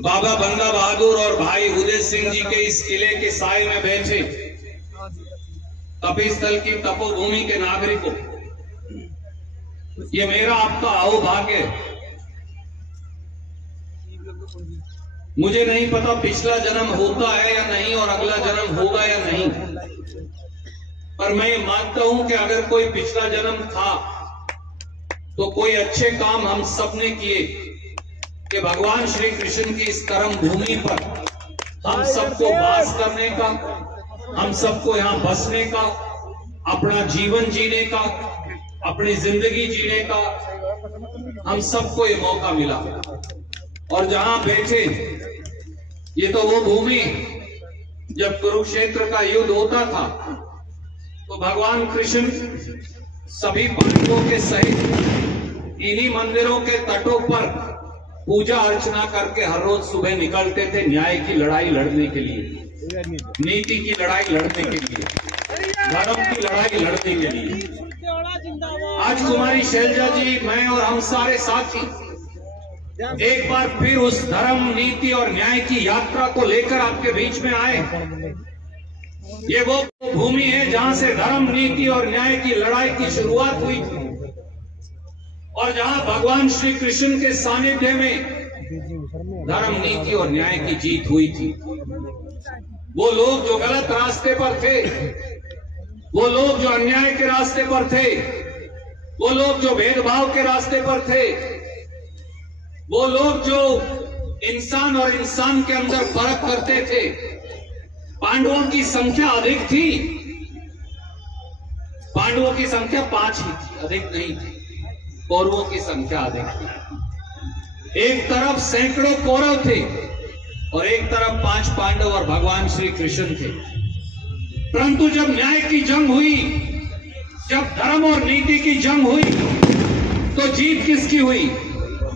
बाबा बंदा बहादुर और भाई उदय सिंह जी के इस किले के साए में बैठे तपस्थल की तपोभूमि के नागरिकों, ये मेरा आपका अहोभाग्य है। मुझे नहीं पता पिछला जन्म होता है या नहीं और अगला जन्म होगा या नहीं, पर मैं मानता हूं कि अगर कोई पिछला जन्म था तो कोई अच्छे काम हम सबने किए कि भगवान श्री कृष्ण की इस कर्म भूमि पर हम सबको वास करने का, हम सबको यहाँ बसने का, अपना जीवन जीने का, अपनी जिंदगी जीने का हम सबको ये मौका मिला। और जहां बैठे, ये तो वो भूमि जब कुरुक्षेत्र का युद्ध होता था तो भगवान कृष्ण सभी पांडवों के सहित इन्हीं मंदिरों के तटों पर पूजा अर्चना करके हर रोज सुबह निकलते थे न्याय की लड़ाई लड़ने के लिए, नीति की लड़ाई लड़ने के लिए, धर्म की लड़ाई लड़ने के लिए। आज कुमारी शैलजा जी, मैं और हम सारे साथी एक बार फिर उस धर्म, नीति और न्याय की यात्रा को लेकर आपके बीच में आए। ये वो भूमि है जहां से धर्म, नीति और न्याय की लड़ाई की शुरुआत हुई थी और जहां भगवान श्री कृष्ण के सानिध्य में धर्म, नीति और न्याय की जीत हुई थी। वो लोग जो गलत रास्ते पर थे, वो लोग जो अन्याय के रास्ते पर थे, वो लोग जो भेदभाव के रास्ते पर थे, वो लोग जो इंसान और इंसान के अंदर फर्क करते थे, पांडवों की संख्या अधिक थी, पांडवों की संख्या 5 ही थी, अधिक नहीं थी। कौरवों की संख्या अधिक थी। एक तरफ सैकड़ों कौरव थे और एक तरफ 5 पांडव और भगवान श्री कृष्ण थे। परंतु जब न्याय की जंग हुई, जब धर्म और नीति की जंग हुई, तो जीत किसकी हुई?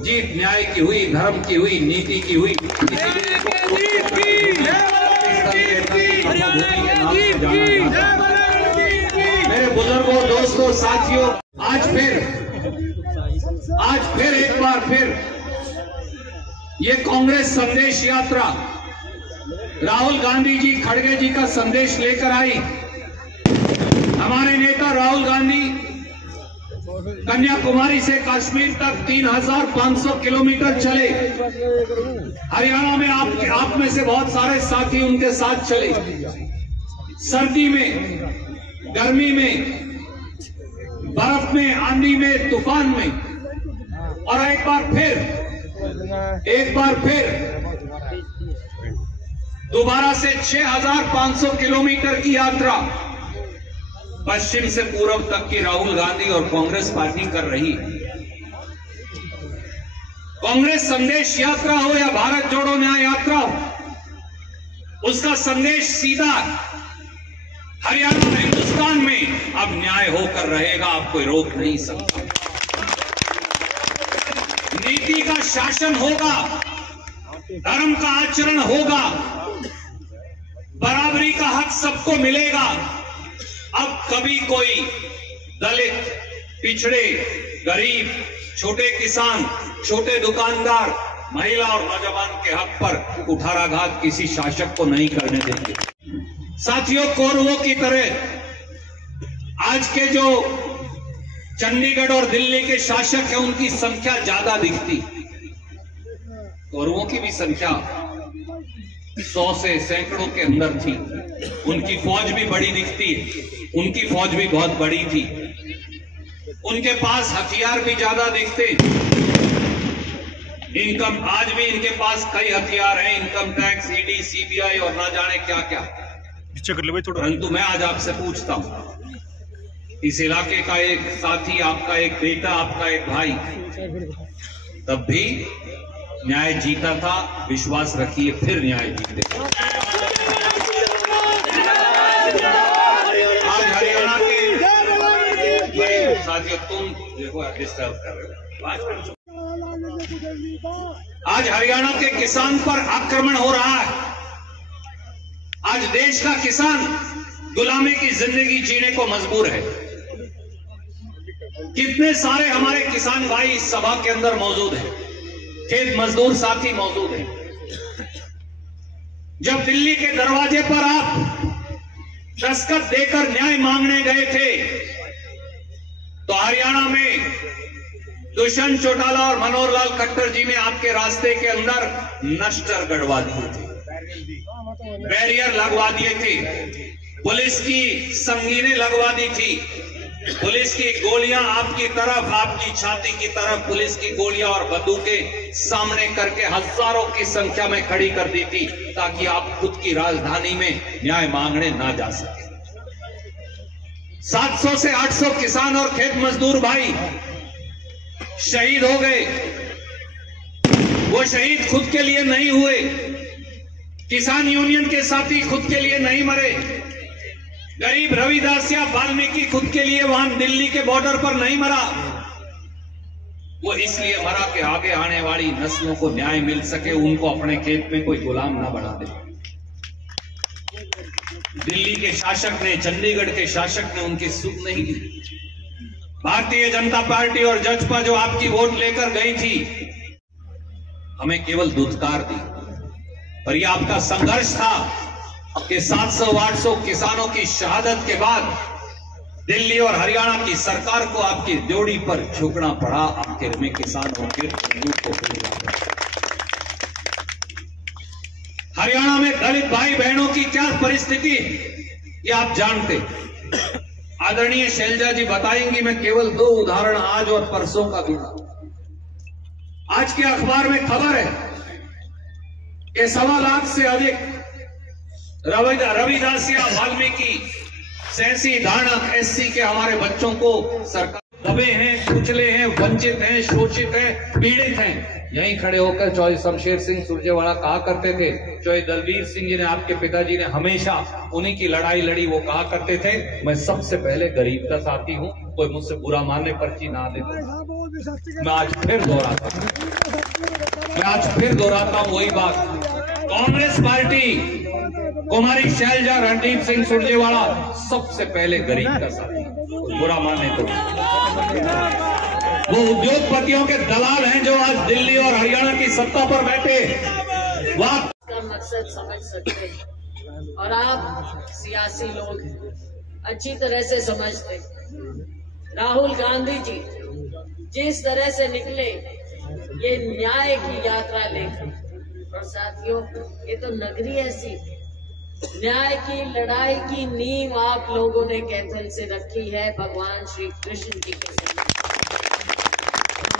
जीत न्याय की हुई, धर्म की हुई, नीति की हुई। मेरे बुजुर्गों, दोस्तों, साथियों, आज फिर एक बार फिर ये कांग्रेस संदेश यात्रा राहुल गांधी जी, खड़गे जी का संदेश लेकर आई। हमारे नेता राहुल गांधी कन्याकुमारी से कश्मीर तक 3500 किलोमीटर चले। हरियाणा में आप में से बहुत सारे साथी उनके साथ चले। सर्दी में, गर्मी में, बर्फ में, आंधी में, तूफान में, और एक बार फिर दोबारा से 6500 किलोमीटर की यात्रा पश्चिम से पूर्व तक की राहुल गांधी और कांग्रेस पार्टी कर रही है। कांग्रेस संदेश यात्रा हो या भारत जोड़ो न्याय यात्रा हो, उसका संदेश सीधा हरियाणा, हिंदुस्तान में अब न्याय होकर रहेगा, आप कोई रोक नहीं सकता। नीति का शासन होगा, धर्म का आचरण होगा, बराबरी का हक सबको मिलेगा। अब कभी कोई दलित, पिछड़े, गरीब, छोटे किसान, छोटे दुकानदार, महिला और नौजवान के हक पर कुठाराघात किसी शासक को नहीं करने देंगे। साथियों, कौरवों की तरह आज के जो चंडीगढ़ और दिल्ली के शासक हैं, उनकी संख्या ज्यादा दिखती। कौरवों की भी संख्या 100 से सैकड़ों के अंदर थी। उनकी फौज भी बड़ी दिखती है, उनकी फौज भी बहुत बड़ी थी। उनके पास हथियार भी ज्यादा दिखते। इनकम, आज भी इनके पास कई हथियार हैं, इनकम टैक्स, ईडी, सीबीआई और ना जाने क्या क्या। परंतु मैं आज आपसे पूछता हूं, इस इलाके का एक साथी, आपका एक बेटा, आपका एक भाई, तब भी न्याय जीता था। विश्वास रखिए, फिर न्याय जीतेगा। आज हरियाणा के साथियों, तुम देखो डिस्टर्ब कर रहे हो। आज हरियाणा के किसान पर आक्रमण हो रहा है। आज देश का किसान गुलामी की जिंदगी जीने को मजबूर है। कितने सारे हमारे किसान भाई इस सभा के अंदर मौजूद हैं। खेत मजदूर साथी मौजूद हैं। जब दिल्ली के दरवाजे पर आप दस्तखत देकर न्याय मांगने गए थे तो हरियाणा में दुष्यंत चौटाला और मनोहर लाल खट्टर जी ने आपके रास्ते के अंदर नश्तर गड़वा दिए थे, बैरियर लगवा दिए थे, पुलिस की संगीनें लगवा दी थी, पुलिस की गोलियां आपकी तरफ, आपकी छाती की तरफ पुलिस की गोलियां और बंदूकें सामने करके हजारों की संख्या में खड़ी कर दी थी ताकि आप खुद की राजधानी में न्याय मांगने ना जा सके। 700 से 800 किसान और खेत मजदूर भाई शहीद हो गए। वो शहीद खुद के लिए नहीं हुए, किसान यूनियन के साथी खुद के लिए नहीं मरे, गरीब रविदास या वाल्मीकि खुद के लिए वहां दिल्ली के बॉर्डर पर नहीं मरा। वो इसलिए मरा कि आगे आने वाली नस्लों को न्याय मिल सके, उनको अपने खेत में कोई गुलाम ना बना दे। दिल्ली के शासक ने, चंडीगढ़ के शासक ने उनकी सुध नहीं की। भारतीय जनता पार्टी और जजपा जो आपकी वोट लेकर गई थी, हमें केवल दुत्कार दी, पर यह आपका संघर्ष था कि 700-800 किसानों की शहादत के बाद दिल्ली और हरियाणा की सरकार को आपकी ड्योढ़ी पर झुकना पड़ा। आखिर में किसानों के को हरियाणा में दलित भाई बहनों की क्या परिस्थिति ये आप जानते। आदरणीय शैलजा जी बताएंगी, मैं केवल 2 उदाहरण आज और परसों का दूंगा। आज के अखबार में खबर है कि 1.25 लाख से अधिक रविदास या वाल्मीकि, सैंसी, धानक, एससी के हमारे बच्चों को सरकार दबे हैं, कुचले हैं, वंचित हैं, शोषित हैं, पीड़ित हैं। यहीं खड़े होकर चौधरी शमशेर सिंह सुरजेवाला कहा करते थे, चौधरी दलबीर सिंह जी ने, आपके पिताजी ने हमेशा उन्हीं की लड़ाई लड़ी। वो कहा करते थे, मैं सबसे पहले गरीब का साथी हूं, कोई मुझसे बुरा मानने पर्ची ना दे। मैं आज फिर दोहराता हूं वही बात। कांग्रेस पार्टी, कुमारी शैलजा, रणदीप सिंह सुरजेवाला सबसे पहले गरीब का साथी, बुरा मानने तो। वो उद्योगपतियों के दलाल हैं जो आज दिल्ली और हरियाणा की सत्ता पर बैठे। वह का मकसद समझ सकते हैं और आप सियासी लोग अच्छी तरह से समझते। राहुल गांधी जी जिस तरह से निकले ये न्याय की यात्रा लेकर, और साथियों ये तो नगरी ऐसी, न्याय की लड़ाई की नींव आप लोगों ने कैथल से रखी है भगवान श्री कृष्ण जी के समय,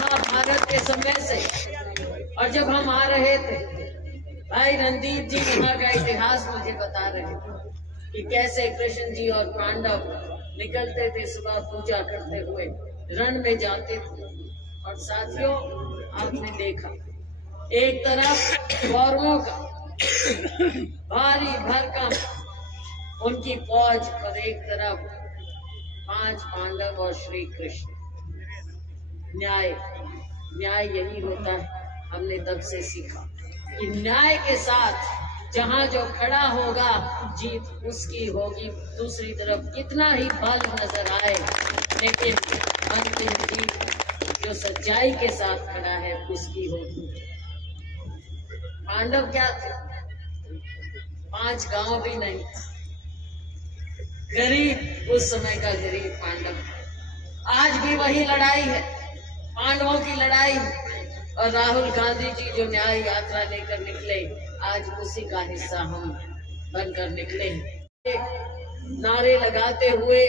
महाभारत के समय से। और जब हम आ रहे थे, भाई रणदीप जी यहाँ का इतिहास मुझे बता रहे थे कि कैसे कृष्ण जी और पांडव निकलते थे सुबह पूजा करते हुए, रण में जाते थे। और साथियों आपने देखा एक तरफ कौरवों का भारी भरकम उनकी फौज और एक तरफ 5 पांडव और श्री कृष्ण। न्याय यही होता है, हमने तब से सीखा कि न्याय के साथ जहां जो खड़ा होगा जीत उसकी होगी। दूसरी तरफ कितना ही बल नजर आए, लेकिन अंतिम जीत जो सच्चाई के साथ खड़ा है उसकी होगी। पांडव क्या थे? 5 गांव भी नहीं, गरीब, उस समय का गरीब पांडव। आज भी वही लड़ाई है, पांडवों की लड़ाई। और राहुल गांधी जी जो न्याय यात्रा लेकर निकले, आज उसी का हिस्सा हम बनकर निकले हैं। नारे लगाते हुए,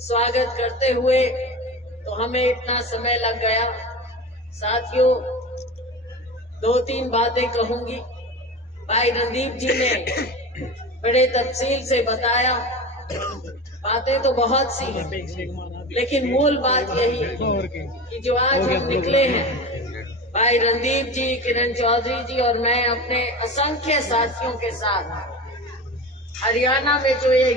स्वागत करते हुए तो हमें इतना समय लग गया। साथियों 2-3 बातें कहूंगी। भाई रणदीप जी ने बड़े तफसील से बताया, बातें तो बहुत सी हैं, लेकिन मूल बात यही है कि जो आज हम निकले हैं, भाई रणदीप जी, किरण चौधरी जी और मैं अपने असंख्य साथियों के साथ हरियाणा में जो ये